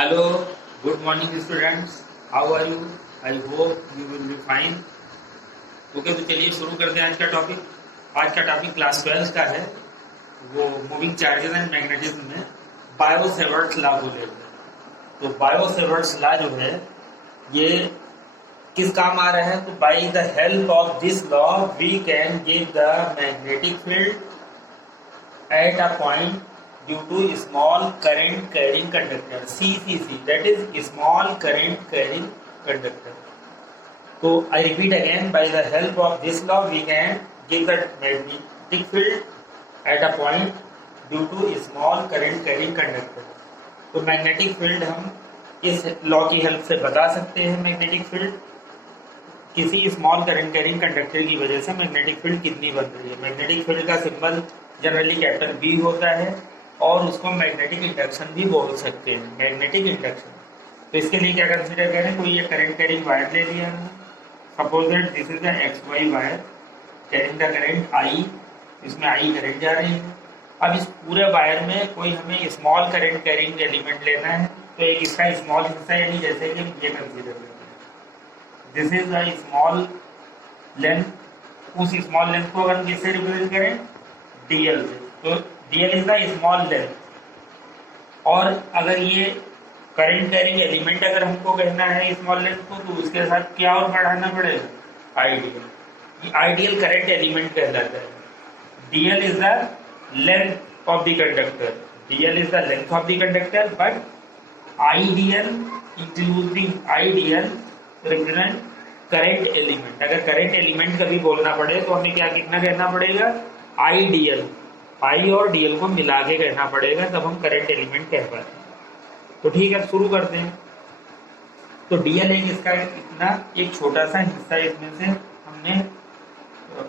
Hello, good morning students. How are you? I hope you will be fine. Okay, तो चलिए शुरू करते हैं आज का टॉपिक। आज का टॉपिक क्लास 12 का है, वो मूविंग चार्जेस एंड मैग्नेटिज्म में बायो-सेवर्ट्स लॉ को लेकर। तो बायो-सेवर्ट्स लॉ जो है ये किस काम आ रहा है? तो by the help of this law we can give the magnetic field at a point due to small current carrying conductor CCC, that is small current carrying conductor. So I repeat again, by the help of this law we can give the magnetic field at a point due to small current carrying conductor. तो magnetic field हम इस law की help से बता सकते हैं। Magnetic field किसी small current carrying conductor की वजह से मैग्नेटिक फील्ड कितनी बन रही है। मैग्नेटिक फील्ड का सिंबल जनरली कैपिटल बी होता है और उसको मैग्नेटिक इंडक्शन भी बोल सकते हैं, मैग्नेटिक इंडक्शन। तो इसके लिए क्या कंसीडर करें? कोई ये करंट कैरिंग वायर ले लिया है, suppose that this is the X Y wire carrying the current I, इसमें आई करंट जा रही है। अब इस पूरे वायर में कोई हमें स्मॉल करंट कैरिंग एलिमेंट लेना है, तो एक इसका स्मॉल हिस्सा, यानी जैसे कि ये कंसीडर करें this is the small length. उस स्मॉल लेंथ को अगर हम किससे रिप्रेजेंट करें? डीएल से। तो DL is the small length. और अगर ये करंट कैरिंग एलिमेंट अगर हमको कहना है स्मॉल लेंथ को, तो उसके साथ क्या और बढ़ाना पड़ेगा? आइडियल। ये आइडियल करंट एलिमेंट कहलाता है। DL is the length of the conductor, DL is the length of the conductor, but ideal including ideal represent current element. अगर करंट एलिमेंट कभी बोलना पड़े तो हमें क्या कितना कहना पड़ेगा? आइडियल। आई और डीएल को मिला के कहना पड़ेगा, तब हम करंट एलिमेंट कह पाते हैं। तो ठीक है, शुरू करते हैं। तो डीएल एक इसका इतना एक छोटा सा हिस्सा इसमें से हमने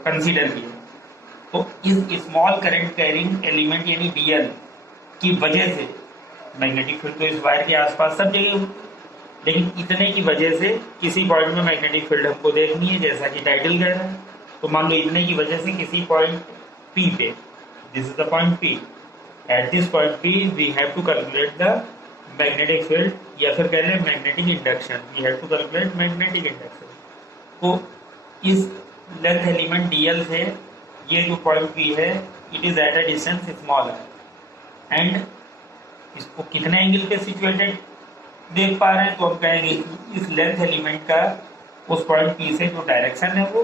कंसीडर किया। तो इस स्मॉल करंट कैरिंग एलिमेंट यानी डीएल की वजह से मैग्नेटिक फील्ड तो इस वायर के आसपास सब जगह, लेकिन इतने की वजह से किसी पॉइंट में मैग्नेटिक फील्ड हमको देखनी है, जैसा कि टाइटल कह रहा है। तो मान लो इतने की वजह से किसी पॉइंट पी पे, this is the point P. At this point P, we have to calculate the magnetic field, या फिर कह लें magnetic induction. We have to calculate magnetic induction. तो इस लेंथ एलिमेंट DL से ये जो पॉइंट P है, it is at a distance smaller. And इसको कितने एंगल पे सिचुएटेड देख पा रहे हैं? तो हम कहेंगे इस लेंथ एलिमेंट का उस पॉइंट P से जो डायरेक्शन है वो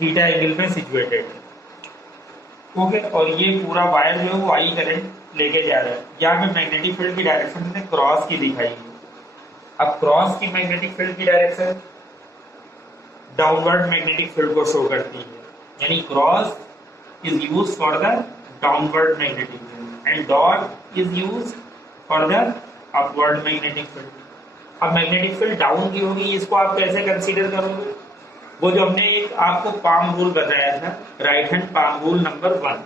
थीटा एंगल पे सिचुएटेड है। ओके, और ये पूरा वायर जो है वो आई करंट लेके जा रहा है। यहाँ पे मैग्नेटिक फील्ड की डायरेक्शन हमने क्रॉस की दिखाई है। अब क्रॉस की मैग्नेटिक फील्ड की डायरेक्शन डाउनवर्ड मैग्नेटिक फील्ड को शो करती है, यानी cross is used for the downward magnetic field and dot is used for the upward magnetic field. अब मैग्नेटिक फील्ड डाउन की होगी, इसको आप कैसे कंसीडर करोगे? वो जो हमने एक आपको पाम रूल बताया था, right hand palm rule number 1।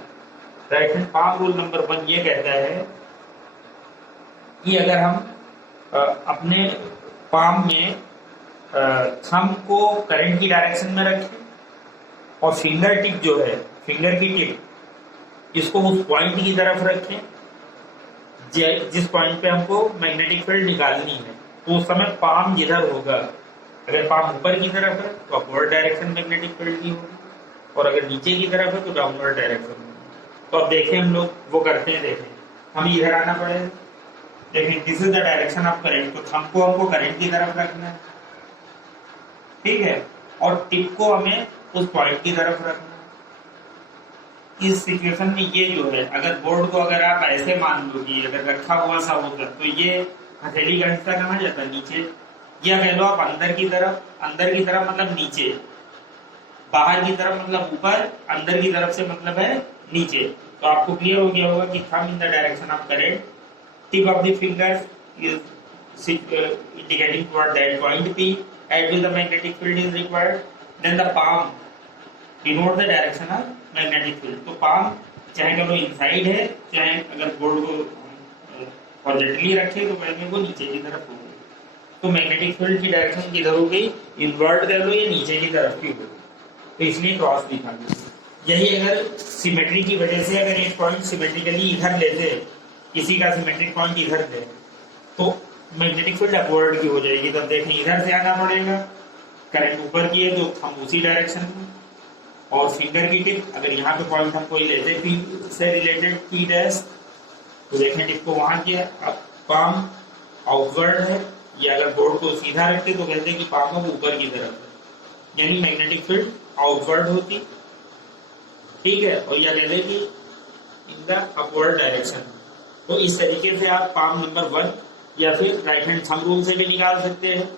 Right hand palm rule number 1 ये कहता है कि अगर हम अपने पाम में थंब को करंट की डायरेक्शन में रखें और फिंगर टिप जो है, फिंगर की टिप इसको उस पॉइंट की तरफ रखें जिस पॉइंट पे हमको मैग्नेटिक फील्ड निकालनी है, तो उस समय पाम जिधर होगा, अगर पाम ऊपर की तरफ है तो अपवर्ड डायरेक्शन मैग्नेटिक फील्ड की होगी, और अगर नीचे की तरफ है तो डाउनवर्ड डायरेक्शन। तो अब देखें हम लोग वो करते हैं, देखें हम इधर आना पड़े, देखें this is the direction of current. तो थंब को हमको करंट की तरफ रखना है, ठीक है, और टिप को हमें उस पॉइंट की तरफ रखना है। इस सिचुएशन में ये जो है, अगर बोर्ड को अगर आप ऐसे मान लो कि अगर रखा हुआ सा होता, तो ये हथेली का हिस्सा कहाँ जाता है? नीचे। या कह लो आप अंदर की तरफ मतलब नीचे, बाहर की तरफ मतलब ऊपर, अंदर की तरफ से मतलब है नीचे। तो आपको क्लियर हो गया होगा कि thumb in the direction of current, tip of the fingers is indicating toward that point P at which the magnetic field is required. Then the palm denote the direction of magnetic field. तो palm चाहे कह लो inside है, चाहे अगर board को horizontally रखे तो कहेंगे वो नीचे की तरफ होगी। तो मैग्नेटिक फील्ड की डायरेक्शन किधर हो गई? इनवर्ट कर लो, या नीचे की तरफ की होगी, तो इसलिए क्रॉस दिखा दो। यही अगर सिमेट्री की वजह से अगर एक पॉइंट सिमेट्रिकली इधर लेते, किसी का सिमेट्रिक पॉइंट इधर ले, तो मैग्नेटिक फील्ड अपवर्ड की हो जाएगी, तब देखें इधर से आना पड़ेगा, करंट ऊपर की है तो हम उसी डायरेक्शन में, और फिंगर की टिप अगर यहाँ पे पॉइंट हम कोई लेते पी से रिलेटेड पी डैश, तो देखें टिप को वहां किया, अब पाम आउटवर्ड है, या अगर बोर्ड को सीधा रखते तो कहते हैं कि पाम अब ऊपर की तरफ है, यानी मैग्नेटिक फील्ड आउटवर्ड होती, ठीक है, और यह कहते हैं कि इन द अपवर्ड डायरेक्शन। तो इस तरीके से आप पाम नंबर 1 या फिर राइट हैंड थंब रूल से भी निकाल सकते हैं,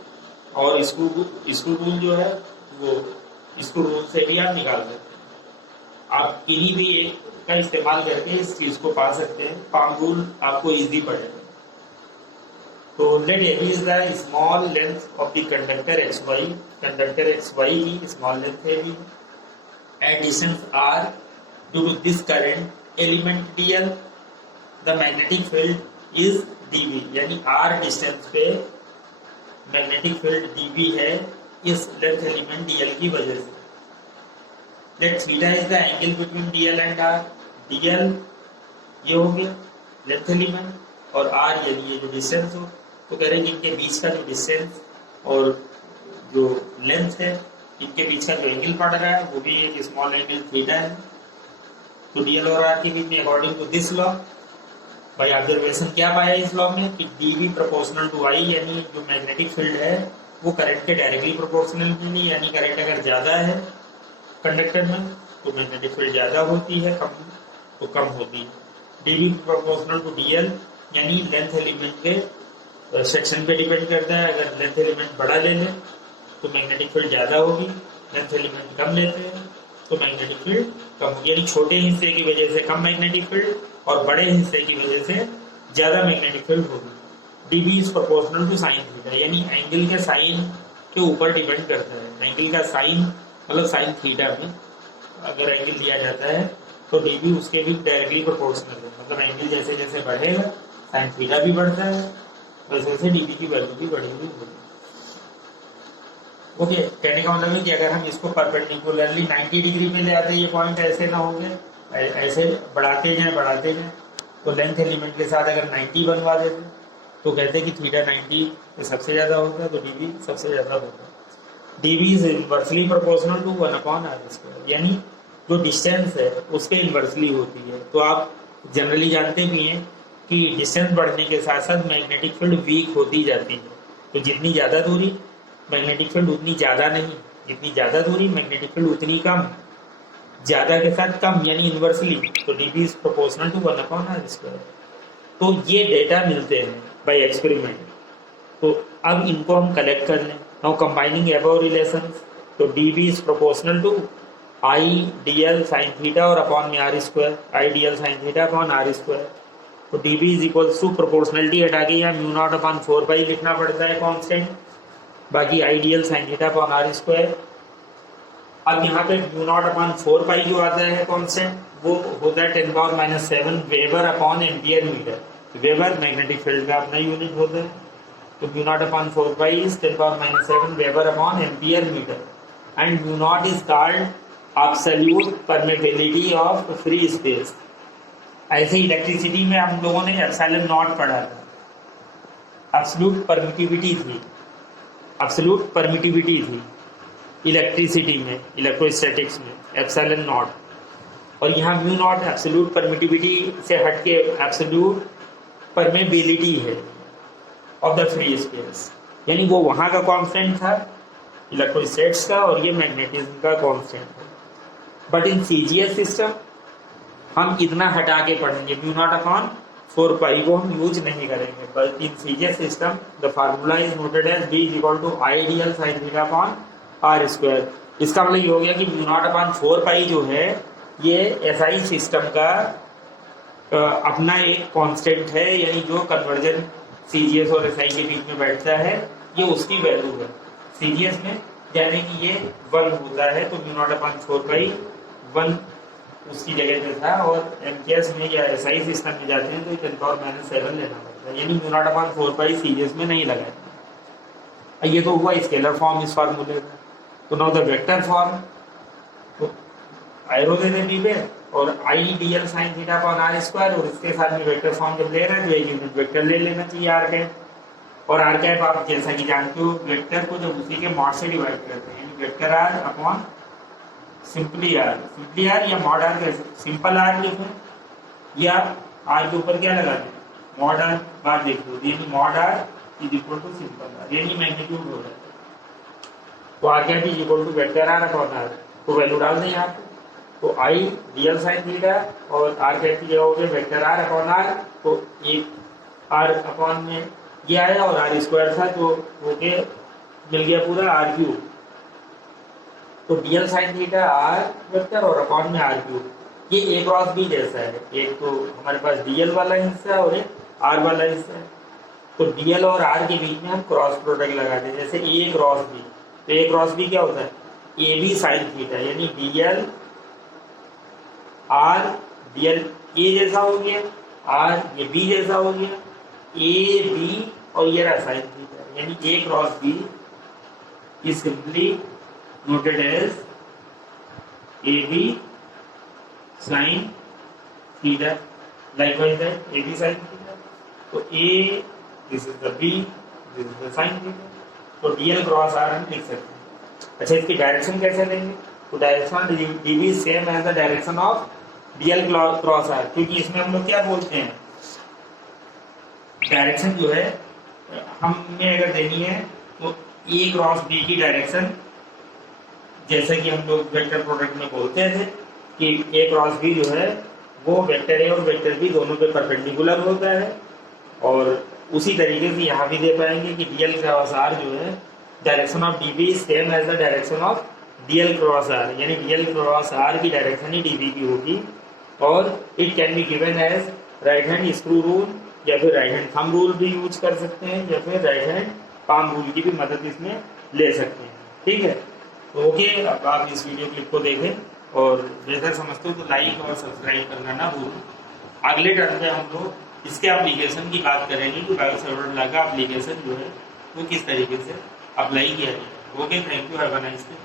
और स्क्रू रूल जो है वो स्क्रू रूल से भी आप निकाल सकते हैं। आप किन्हीं भी एक का इस्तेमाल करके इस चीज को पा सकते हैं, पाम रूल आपको इजी पड़ेगा। तो let AB is the small length of the conductor XY, conductor XY की स्मॉल लेंथ है भी, at distance R due to this current element DL the magnetic field is DB, यानी R distance पे magnetic field DB है इस length element DL की वजह से। Let theta is the angle between DL and R, DL ये हो गया लेंथ एलिमेंट, और R यानी ये जो डिस्टेंस हो, तो कह रहे हैं कि इनके बीच का जो डिस्टेंस और जो लेंथ है, इनके बीच का जो एंगल पड़ रहा है वो भी एक स्मॉल एंगल थीटा है। तो DL और R के बीच में according to this law, by observation क्या पाया इस लॉ में कि DB प्रोपोर्शनल टू I, यानी जो मैग्नेटिक फील्ड है वो करंट के डायरेक्टली प्रोपोर्शनल में नहीं, यानी करंट अगर ज्यादा है कंडक्टर में तो मैग्नेटिक फील्ड ज्यादा होती है, कम तो कम होती है। DB प्रोपोर्शनल टू DL, यानी लेंथ एलिमेंट के सेक्शन पे डिपेंड करता है, अगर लेंथ एलिमेंट बड़ा ले लें तो मैग्नेटिक फील्ड ज्यादा होगी, लेंथ एलिमेंट कम लेते हैं तो मैग्नेटिक फील्ड कम होगी, यानी छोटे हिस्से की वजह से कम मैग्नेटिक फील्ड और बड़े हिस्से की वजह से ज्यादा मैग्नेटिक फील्ड होगी। DB is proportional to sine theta, यानी एंगल के साइन के ऊपर डिपेंड करता है। एंगल का साइन मतलब साइन थीटा में अगर एंगल दिया जाता है तो DB उसके भी डायरेक्टली प्रोपोर्शनल है, मतलब एंगल जैसे जैसे बढ़ेगा साइन थीटा भी बढ़ता है, वैसे वैसे DB की वैल्यू भी बढ़ी हुई होगी। ओके, कहने का मतलब है कि अगर हम इसको परपेंडिकुलरली 90 डिग्री में ले आते, ये पॉइंट ऐसे ना होंगे, ऐसे बढ़ाते जाए तो लेंथ एलिमेंट के साथ अगर 90 बनवा देते तो कहते हैं कि थीटा 90 से सबसे ज्यादा होगा, तो DB सबसे ज्यादा होगा। DB is inversely proportional to 1/r², यानी जो डिस्टेंस है उसके इनवर्सली होती है। तो आप जनरली जानते भी हैं कि डिस्टेंस बढ़ने के साथ साथ मैग्नेटिक फील्ड वीक होती जाती है, तो जितनी ज्यादा दूरी मैग्नेटिक फील्ड उतनी ज्यादा नहीं, जितनी ज्यादा दूरी मैग्नेटिक फील्ड उतनी कम, ज्यादा के साथ कम यानी इनवर्सली, तो DB is proportional to 1/r²। तो ये डेटा मिलते हैं बाय एक्सपेरिमेंट, तो अब इनको हम कलेक्ट कर लें। नाउ कंबाइनिंग अबव रिलेशंस, तो DB is proportional to IDL sin theta और अपॉन में r², IDL sin theta upon r²। तो DB is equals to proportionality हटा के यहाँ μ0/4π लिखना पड़ता है कांस्टेंट, बाकी IDL sin theta upon r²। अब यहाँ पे μ0/4π जो आता है कांस्टेंट, वो होता है 10⁻⁷ weber upon ampere metre. Weber magnetic field का अपना यूनिट होता है, तो μ0/4π is 10⁻⁷ weber upon ampere metre, and μ0 is called absolute permittivity of free space. ऐसे इलेक्ट्रिसिटी में हम लोगों ने एप्सिलॉन नॉट पढ़ा था, एब्सोल्यूट परमिटिविटी थी इलेक्ट्रिसिटी में, इलेक्ट्रोस्टैटिक्स में एप्सिलॉन नॉट, और यहाँ μ0 एब्सोल्यूट परमिटिविटी से हटके एब्सोल्यूट परमेबिलिटी है ऑफ द फ्री स्पेस, यानी वो वहाँ का कांस्टेंट था इलेक्ट्रोस्टैटिक्स का, और ये मैग्नेटिज्म का कांस्टेंट है। बट इन CGS सिस्टम हम इतना हटा के पढ़ेंगे, μ0/4π को हम यूज नहीं करेंगे, but in CGS system the formula is noted as B is equal to IDL sin theta upon r²। इसका मतलब ये हो गया कि μ0/4π जो है ये SI सिस्टम का अपना एक कांस्टेंट है, यानी जो कन्वर्जन CGS और SI के बीच में बैठता है ये उसकी वैल्यू है। CGS में यानी कि ये 1 होता है, तो μ0/4π 1 उसकी जगह पे था, और MKS में या SI सिस्टम में जाते हैं तो 10⁻⁷ लेना पड़ता है, यानी μ0/4π CGS में नहीं लगाया। ये तो हुआ स्केलर फॉर्म इस फार्मूले का। तो नाउ द वेक्टर फॉर्म, तो एरो दे दें B पे और IDL sin theta upon r², और इसके साथ में वेक्टर फॉर्म जब ले रहे हैं तो एक यूनिट वेक्टर ले लेना चाहिए r के। और आर कैप आप जैसा कि जानते हो वेक्टर को जब उसी के मॉड से डिवाइड करते हैं, यानी vector R upon simply R या मॉड आर, कैसे सिंपल आर लिखें या आर के ऊपर क्या लगा दें मॉड आर। बात देखो, यानी mod R is equal to simple R, यानी मैग्नीट्यूड हो रहा है। तो R cap is equal to vector R upon R, तो वैल्यू डाल दें यहाँ पे। तो आई रियल साइन थीटा और आर कैप की जगह हो गया वेक्टर आर अपॉन आर, तो एक आर अपॉन में ये आया और आर स्क्वायर था तो हो गया मिल गया पूरा आर क्यूब। तो DL sine theta R vector और अपॉन में आर क्यूब, ये ए क्रॉस बी जैसा है। एक तो हमारे पास डीएल वाला हिस्सा है और एक आर वाला हिस्सा है। तो डीएल और आर के बीच में हम क्रॉस प्रोडक्ट लगाते हैं, जैसे ए क्रॉस बी। तो ए क्रॉस बी क्या होता है, ए बी साइन थीटा, यानी डीएल आर, डीएल ए जैसा हो गया, आर ये बी जैसा हो गया, ए बी और ये रहा साइन थीटा, यानी A cross B is simply noted as A B sine theta. Likewise है ए बी साइन थीटा, तो A this is the B, this is the sine theta. तो डीएल क्रॉस आर हम लिख सकते हैं। अच्छा, इसकी डायरेक्शन कैसे लेंगे, तो direction DB same as the direction of DL cross R, क्योंकि इसमें हम लोग क्या बोलते हैं, डायरेक्शन जो है हमें अगर देनी है तो ए क्रॉस बी की डायरेक्शन, जैसे कि हम लोग वेक्टर प्रोडक्ट में बोलते थे कि ए क्रॉस बी जो है वो वेक्टर ए और वेक्टर बी दोनों पे परपेंडिकुलर होता है। और उसी तरीके से यहाँ भी दे पाएंगे कि डीएल क्रॉस आर जो है direction of DB same as the direction of DL cross R, यानी डीएल क्रॉस आर की डायरेक्शन ही डीबी की होगी। और it can be given as right hand screw rule, या फिर राइट हैंड थंब रूल भी यूज कर सकते हैं, या फिर राइट हैंड पाम रूल की भी मदद इसमें ले सकते हैं। ठीक है, तो ओके, अब आप इस वीडियो क्लिप को देखें और बेहतर समझते हो तो लाइक और सब्सक्राइब करना ना भूलें। अगले टर्म में हम लोग इसके एप्लीकेशन की बात करेंगे कि बायोसर्वर लगा एप्लीकेशन जो है वो किस तरीके से अप्लाई किया जाए। Okay, thank you, have a nice day.